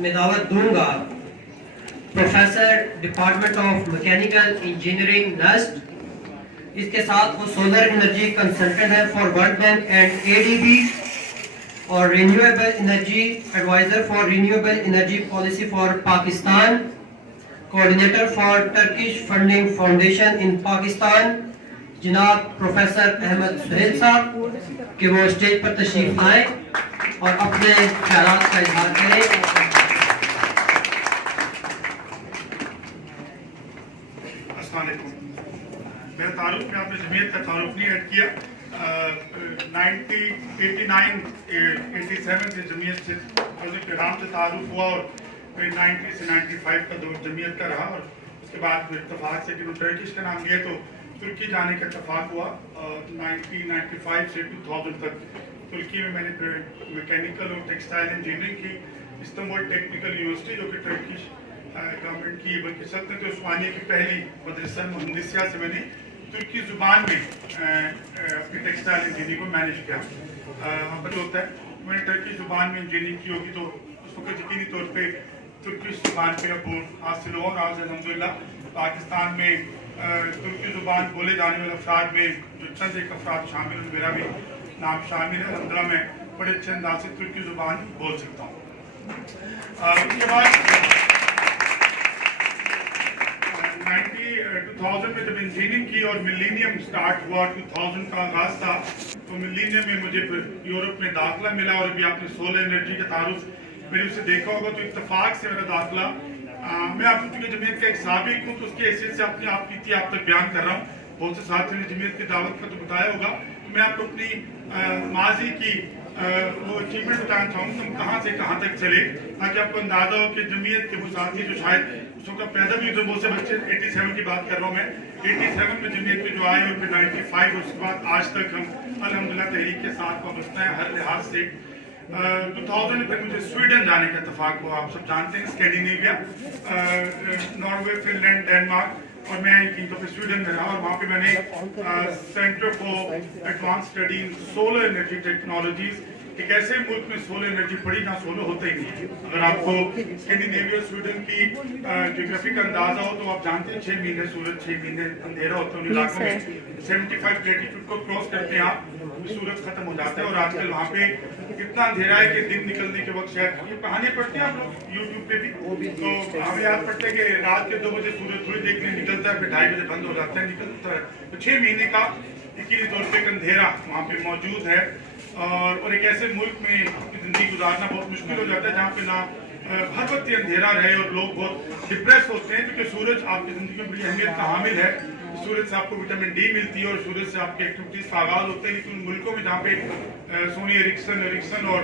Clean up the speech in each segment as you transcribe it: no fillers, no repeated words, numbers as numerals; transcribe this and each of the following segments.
میں دعوت دوں گا professor department of mechanical engineering NUST, اس کے ساتھ وہ سولر انرجی کنسلٹنٹ ہے for World Bank and ADB اور renewable energy advisor for renewable energy policy for Pakistan, coordinator for Turkish funding foundation in Pakistan, جناب پروفیسر احمد سہیل صاحب کہ وہ اسٹیج پر تشریف آئیں اور اپنے خیالات کا اظہار کریں۔ السلام علیکم، میرا تعارف میں آپ نے جمعیت کا تعارف نہیں ایڈ کیا۔ 1989-87 سے جمعیت سے پیغام سے تعارف ہوا اور پھر 90 سے 95 کا دور جمعیت کا رہا، اور اس کے بعد اتفاق سے کہ ٹرکش کا نام لیا تو ترکی جانے کا اتفاق ہوا۔ 1995 سے 2000 تک ترکی میں نے پھر میکینیکل اور ٹیکسٹائل انجینئرنگ کی، استنبول ٹیکنیکل یونیورسٹی جو کہ ٹرکش گورنمنٹ کی بلکہ سلطنت عثمانیہ کی پہلی مدرسہ مہندسیہ سے میں نے ترکی زبان میں اپنی ٹیکسٹائل انجینئرنگ کو مینیج کیا۔ پتہ ہوتا ہے میں نے ترکی زبان میں انجینئرنگ کی ہوگی تو اس وقت یقینی طور پہ ترکی زبان پہ عبور حاصل ہو، اور آج الحمدللہ پاکستان میں ترکی زبان بولے جانے والے افراد میں جو چند ایک افراد شامل ہیں، میرا بھی نام شامل ہے۔ الحمدللہ میں بڑے اچھے انداز سے ترکی زبان بول سکتا ہوں۔ اس کے بعد 2000 میں جب انجینئرنگ کی اور ملینیم سٹارٹ ہوا، 2000 کا آغاز تھا، تو ملینیم میں مجھے پھر یورپ میں داخلہ ملا، اور ابھی آپ نے سولر انرجی کا تعارف میں نے اسے دیکھا ہوگا، تو اتفاق سے میرا داخلہ میں آپ کو چونکہ جمعیت کا ایک سابق ہوں تو اس کی حیثیت سے اپنی آپ کی آپ تک بیان کر رہا ہوں۔ بہت سے ساتھیوں نے جمعیت کی دعوت کا تو بتایا ہوگا، میں آپ کو اپنی ماضی کی وہ اچیومنٹ بتانا چاہوں گا، ہم کہاں سے کہاں تک چلے، تاکہ آپ کو اندازہ ہو کہ جمعیت کے وہ ساتھی جو شاید اس وقت پیدا بھی ہوئے، بہت سے بچے 87 کی بات کر رہا ہوں میں، 87 میں جمعیت میں جو آئے، اور پھر 95 اس کے بعد آج تک ہم الحمدللہ تحریک کے ساتھ وابستہ ہیں ہر لحاظ سے۔ 2000 میں پھر مجھے سویڈن جانے کا اتفاق ہوا، آپ سب جانتے ہیں Scandinavia, Norway, Finland, Denmark, اور میں یقین طور پہ سویڈن میں رہا، اور وہاں پہ میں نے centre for advance study in solar energy technologies, ایک ایسے ملک میں سولر انرجی پڑھی جہاں سولر ہوتا ہی نہیں ہے۔ اگر آپ کو اسکینڈینیویا سویڈن کی جیوگرافی کا اندازہ ہو تو آپ جانتے ہیں 6 مہینے سورج، 6 مہینے اندھیرا ہوتا ہے، ان علاقوں میں 75 لیٹیٹیوڈ کو کراس کرتے ہیں آپ سورج ختم ہو جاتا ہے، اور آج کل وہاں پہ اتنا اندھیرا ہے کہ دن نکلنے کے وقت شاید یہ کہانیاں پڑھتے ہیں آپ لوگ یوٹیوب پہ بھی، تو ہمیں یاد پڑتے ہیں کہ رات کے 2 بجے سورج تھوڑی دیکھنے نکلتا ہے، پھر 2:30 بجے بند ہو جاتا ہے، نکلتا ہے، تو 6 مہینے کا یقینی طور پہ ایک اندھیرا وہاں پہ موجود ہے، اور ایک ایسے ملک میں زندگی گزارنا بہت مشکل ہو جاتا ہے جہاں پہ نہ ہر وقت یہ اندھیرا رہے، اور لوگ بہت ڈپریس ہوتے ہیں، کیونکہ سورج آپ کی زندگی میں بڑی اہمیت کا حامل ہے۔ سورج سے آپ کو وٹامن ڈی ملتی ہے، اور سورج سے آپ کے ایکٹیویٹیز کا آغاز ہوتے ہیں، لیکن ان ملکوں میں جہاں پہ سونی ایرکسن اور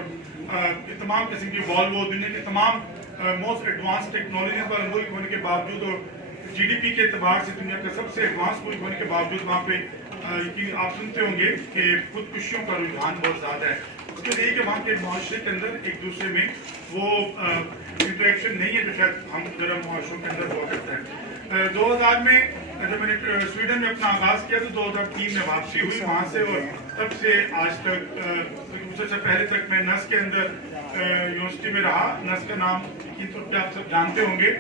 تمام قسم کی والوو، دنیا کے تمام موسٹ ایڈوانس ٹیکنالوجیز والا ملک ہونے کے باوجود، اور GDP کے اعتبار سے دنیا کا سب سے ایڈوانس ملک ہونے کے باوجود، وہاں پہ آپ سنتے ہوں گے کہ خودکشیوں کا رجحان بہت زیادہ ہے۔ اس کے لیے کہ وہاں کے معاشرے کے اندر ایک دوسرے میں وہ انٹریکشن نہیں ہے جو شاید ہم گرم معاشروں کے اندر ہوا کرتا ہے۔ 2000 میں جب میں نے سویڈن میں اپنا آغاز کیا تو 2003 میں واپسی ہوئی وہاں سے، اور تب سے آج تک اس سے پہلے تک میں نس کے اندر یونیورسٹی میں رہا۔ نس کا نام یقین طور پہ آپ سب جانتے ہوں گے،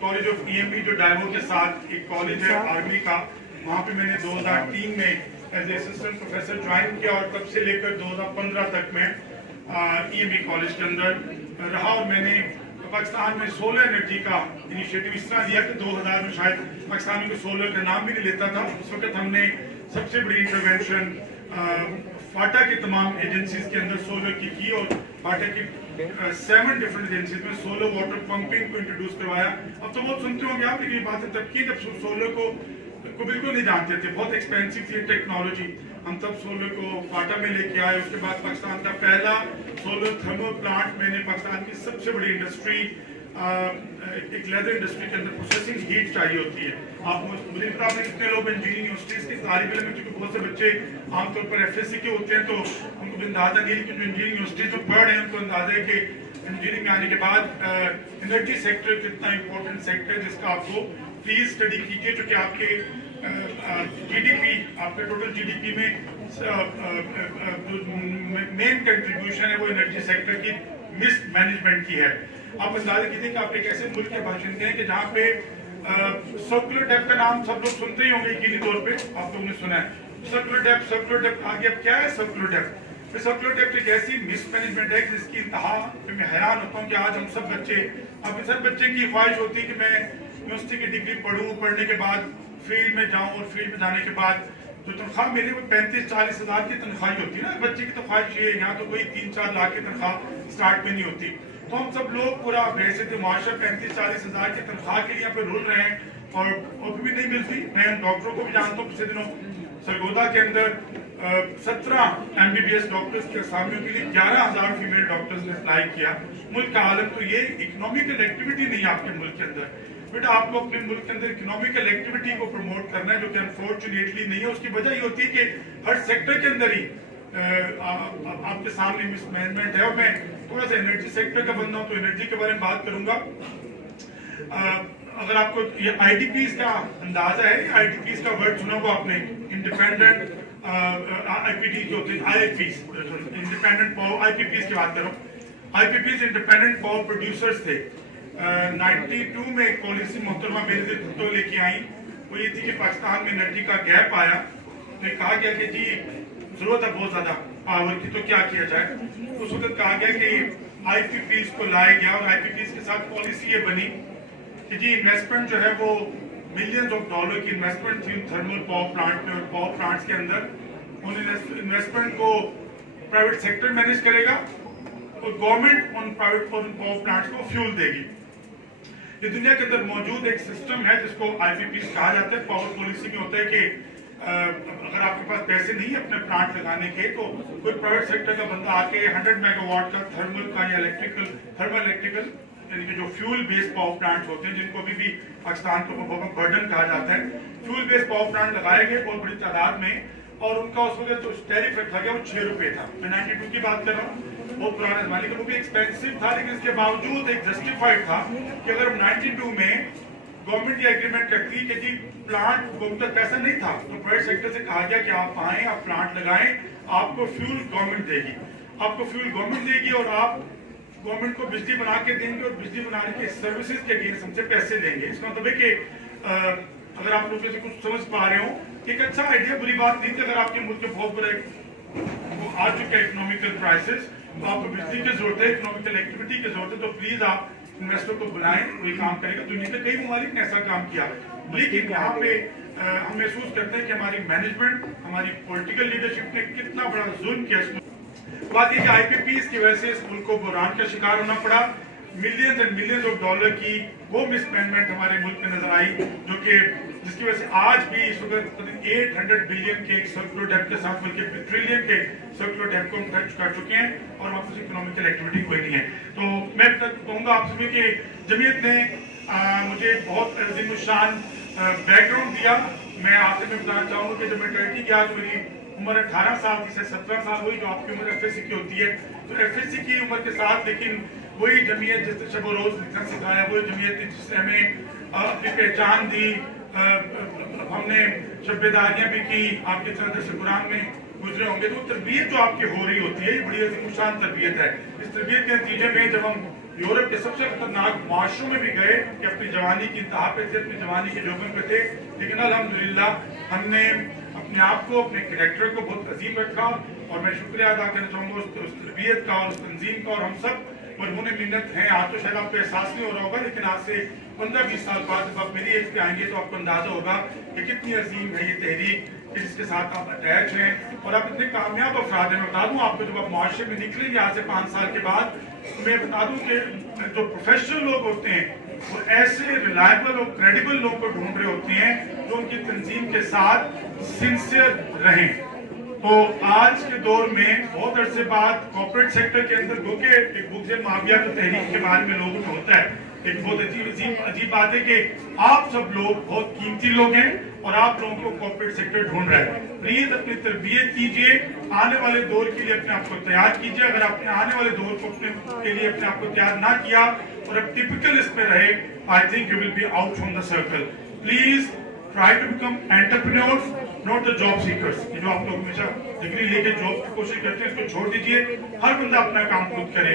کالج آف EME جو ڈائیو کے ساتھ ایک کالج ہے آرمی کا، وہاں پہ میں نے 2003 میں as a assistant professor join کیا، اور تب سے لے کر 2015 تک میں EME کالج کے اندر رہا، اور میں نے پاکستان میں سولر انرجی کا انیشیٹو اس طرح لیا کہ 2000 میں شاید پاکستان میں سولر کا نام بھی نہیں لیتا تھا۔ اس وقت ہم نے سب سے بڑی انٹروینشن فاٹا کی تمام ایجنسیز کے اندر سولر کی، اور فاٹا کی 7 ڈفرنٹ ایجنسیز میں سولر واٹر پمپنگ کو انٹروڈیوس کروایا۔ اب تو بہت سنتے ہوں گے آپ، لیکن یہ باتیں تب کی جب سولر کو بالکل نہیں جانتے تھے، بہت ایکسپینسو تھی ٹیکنالوجی۔ ہم تب سولر کو فاٹا میں لے کے آئے، اس کے بعد پاکستان کا پہلا سولر تھرمل پلانٹ میں نے پاکستان کی سب سے بڑی انڈسٹری، ایک لیدر انڈسٹری کے اندر پروسیسنگ ہیٹ چاہیے ہوتی ہے۔ آپ مجھے پتا آپ نے کتنے لوگ انجینئرنگ یونیورسٹیز کے طالب علم ہیں، چونکہ بہت سے بچے عام طور پر FSC کے ہوتے ہیں تو ان کو بھی اندازہ نہیں ہے کہ جو انجینئرنگ یونیورسٹیز میں پڑھ رہے ہیں ان کو اندازہ ہے کہ انجینئرنگ میں آنے کے بعد انرجی سیکٹر کتنا امپورٹنٹ سیکٹر ہے، جس کا آپ کو پلیز اسٹڈی کیجیے، جو کہ آپ کے GDP، آپ کے ٹوٹل GDP میں مین کنٹریبیوشن ہے وہ انرجی سیکٹر کی مس مینجمنٹ کی ہے۔ آپ اندازہ کیجیے کہ آپ ایک ایسے ملک کے باشندے ہیں کہ جہاں پہ سرکولر ڈیپ کا نام سب لوگ سنتے ہی ہوں گے یقینی طور پہ، آپ لوگوں نے سنا ہے سرکولر ڈیپ آگے اب کیا ہے سرکولر ڈیپ؟ سرکولر ڈیپ ایک ایسی مس مینجمنٹ ہے جس کی انتہا پہ میں حیران ہوتا ہوں کہ آج ہم سب بچے، اب سب بچے کی خواہش ہوتی ہے کہ میں یونیورسٹی کی ڈگری پڑھوں، پڑھنے کے بعد فیلڈ میں جاؤں، اور فیلڈ میں جانے کے بعد جو تنخواہ میرے وہ 35-40 ہزار کی تنخواہ ہوتی ہے نا، بچے کی تو خواہش یہ ہے، یہاں تو کوئی 3-4 لاکھ کی تنخواہ سٹارٹ میں نہیں ہوتی، تو ہم سب لوگ پورا بحیثیت معاشرہ 35-40 ہزار کی تنخواہ کے لیے یہاں پہ رول رہے ہیں، اور بھی نہیں ملتی۔ میں ڈاکٹروں کو بھی جانتا ہوں، پچھلے دنوں سرگودا کے اندر 17 MBBS ڈاکٹرز کے اسامیوں کے لیے 11,000 فیمیل ڈاکٹرز نے اپلائی کیا۔ ملک کا حالت تو یہ اکنامیکل ایکٹیویٹی نہیں ہے آپ کے ملک کے اندر، بیٹا آپ کو اپنے ملک کے اندر اکنامیکل ایکٹیویٹی کو پروموٹ کرنا ہے، جو کہ انفارچونیٹلی نہیں ہے۔ اس کی وجہ یہ ہوتی ہے کہ ہر سیکٹر کے اندر ہی آپ کے سامنے مس مینجمنٹ ہے، اور میں تھوڑا سا انرجی سیکٹر کا بندہ ہوں تو انرجی کے بارے میں بات کروں گا۔ اگر آپ کو یہ آئی ٹی پیز کا اندازہ ہے، آئی ٹی پیز کا ورڈ سنا ہوگا آپ نے، انڈیپینڈنٹ آئی پی ٹی جو ہوتے ہیں، I Ps independent power, I P Ps کی بات کروں، I P Ps independent power producers تھے۔ 92 میں ایک پالیسی محترمہ بینظیر بھٹو لے کے آئیں، وہ یہ تھی کہ پاکستان میں انرجی کا گیپ آیا، تو کہا گیا کہ جی ضرورت ہے بہت زیادہ پاور کی، تو کیا کیا جائے؟ اس وقت کہا گیا کہ آئی پی پیز کو لایا گیا، اور آئی پی پیز کے ساتھ پالیسی یہ بنی کہ جی انویسٹمنٹ جو ہے وہ ملینز آف ڈالر کی انویسٹمنٹ تھی تھرمل پاور پلانٹ میں، اور پاور پلانٹس کے اندر ان انویسٹمنٹ کو پرائیویٹ سیکٹر مینیج کرے گا، اور government in private power plants کو فیول دے گی۔ یہ دنیا کے اندر موجود ایک سسٹم ہے جس کو آئی پی پیز کہا جاتا ہے۔ پاور پالیسی میں ہوتا ہے کہ اگر آپ کے پاس پیسے نہیں اپنے پلانٹ لگانے کے، تو کوئی پرائیویٹ سیکٹر کا بندہ آ کے 100 میگا واٹ کا تھرمل کا یا تھرمل الیکٹریکل یعنی کہ جو فیول بیس پاور پلانٹ ہوتے ہیں، جن کو بھی پاکستان کو بہت برڈن کہا جاتا ہے، فیول بیس پاور پلانٹ لگائے گئے بہت بڑی تعداد میں، اور ان کا اس وقت جو ٹیرف رکھا گیا وہ 6 روپے تھا۔ میں 92 کی بات کر رہا ہوں، بہت پرانا زمانہ، لیکن وہ بھی ایکسپینسو تھا، لیکن اس کے باوجود ایک جسٹیفائڈ تھا کہ اگر 92 میں گورنمنٹ یہ ایگریمنٹ کرتی کہ جی پلانٹ گورنمنٹ کا پیسہ نہیں تھا، تو پرائیویٹ سیکٹر سے کہا گیا کہ آپ آئیں، آپ پلانٹ لگائیں، آپ کو فیول گورنمنٹ دے گی، آپ کو فیول گورنمنٹ دے گی، اور آپ گورنمنٹ کو بجلی بنا کے دیں گے، اور بجلی بنانے کے سروسز کے اگینسٹ ہم سے پیسے لیں گے۔ اس کا مطلب ہے کہ اگر آپ لوگ سے کچھ سمجھ پا رہے ہوں، ایک اچھا آئیڈیا، بری بات نہیں تھی۔ اگر آپ کے ملک کے بہت بڑے وہ آ چکے ہیں اکنامیکل کرائسس، تو آپ کو بجلی کی ضرورت ہے، اکنامیکل ایکٹیویٹی کی ضرورت ہے، تو پلیز آپ انویسٹر کو بلائیں، وہی کام کرے گا۔ دنیا کے کئی ممالک نے ایسا کام کیا، لیکن یہاں پہ ہم محسوس کرتے ہیں کہ ہماری مینجمنٹ، ہماری پولیٹیکل لیڈرشپ نے کتنا بڑا ظلم کیا۔ بات یہ کہ آئی پی پیز کی وجہ سے اس ملک کو بحران کا شکار ہونا پڑا، millions and millions of dollar کی وہ مس مینجمنٹ ہمارے ملک میں نظر آئی، جو کہ جس کی وجہ سے آج بھی اس وقت 800 بلین کے ایک سرکولر ڈیپ کے ساتھ بلکہ ٹریلین کے سرکولر ڈیپ کو ہم کر چکے ہیں، اور وہاں کچھ اکنامیکل ایکٹیویٹی کوئی نہیں ہے۔ تو میں کہوں گا آپ سے کہ جمعیت نے مجھے بہت عظیم الشان بیک گراؤنڈ دیا۔ میں آپ سے میں بتانا چاہوں گا کہ جب میں ٹرکی گیا تو میری عمر 18 سال سے 17 سال ہوئی، جو آپ کی عمر ایف ایس سی کی ہوتی ہے، تو ایف ایس سی کی عمر کے ساتھ لیکن وہی جمعیت جس نے شب و روز لکھنا سکھایا، وہی جمعیت جس نے ہمیں اپنی پہچان دی، ہم نے شب بیداریاں بھی کی، آپ کی طرح درس قرآن میں گزرے ہوں گے، تو تربیت جو آپ کی ہو رہی ہوتی ہے یہ بڑی عظیم الشان تربیت ہے۔ اس تربیت کے نتیجے میں جب ہم یورپ کے سب سے خطرناک معاشروں میں بھی گئے کہ اپنی جوانی کی انتہا پہ تھے، اپنی جوانی کے جوبن پہ تھے، لیکن الحمدللہ ہم نے اپنے آپ کو، اپنے کریکٹر کو بہت عظیم رکھا، اور میں شکریہ ادا کرنا چاہوں گا اس تربیت کا اور اس تنظیم کا، اور ہم سب مرہون منت ہیں۔ آج تو شاید آپ کو احساس نہیں ہو رہا ہوگا، لیکن آج سے 15-20 سال بعد جب آپ میری ایج پہ آئیں گے تو آپ کو اندازہ ہوگا کہ کتنی عظیم ہے یہ تحریک جس کے ساتھ آپ اٹیچ ہیں، اور آپ اتنے کامیاب افراد ہیں۔ میں بتا دوں آپ کو، جب آپ معاشرے میں نکلیں گے آج سے 5 سال کے بعد، میں بتا دوں کہ جو پروفیشنل لوگ ہوتے ہیں وہ ایسے ریلائبل اور کریڈیبل لوگ کو ڈھونڈ رہے ہوتے ہیں جو ان کی تنظیم کے ساتھ سنسیئر رہیں۔ تو آج کے دور میں بہت عرصے بعد کارپوریٹ سیکٹر کے اندر گو کہ ایک بغض مافیا کی تحریک کے بارے میں لوگوں میں ہوتا ہے، ایک بہت عجیب بات ہے کہ آپ سب لوگ بہت قیمتی لوگ ہیں، اور آپ لوگوں کو کارپوریٹ سیکٹر ڈھونڈ رہا ہے۔ پلیز اپنی تربیت کیجئے، آنے والے دور کے لیے اپنے آپ کو تیار کیجئے۔ اگر آپ نے آنے والے دور کو کے لیے اپنے آپ کو تیار نہ کیا اور اب ٹپیکل اس میں رہے، I think you will be out from the circle. Please try to become entrepreneurs, not the job seekers. یہ جو آپ لوگ ہمیشہ ڈگری لے کے جاب کی کوشش کرتے ہیں، اس کو چھوڑ دیجئے، ہر بندہ اپنا کام خود کرے۔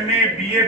MA BA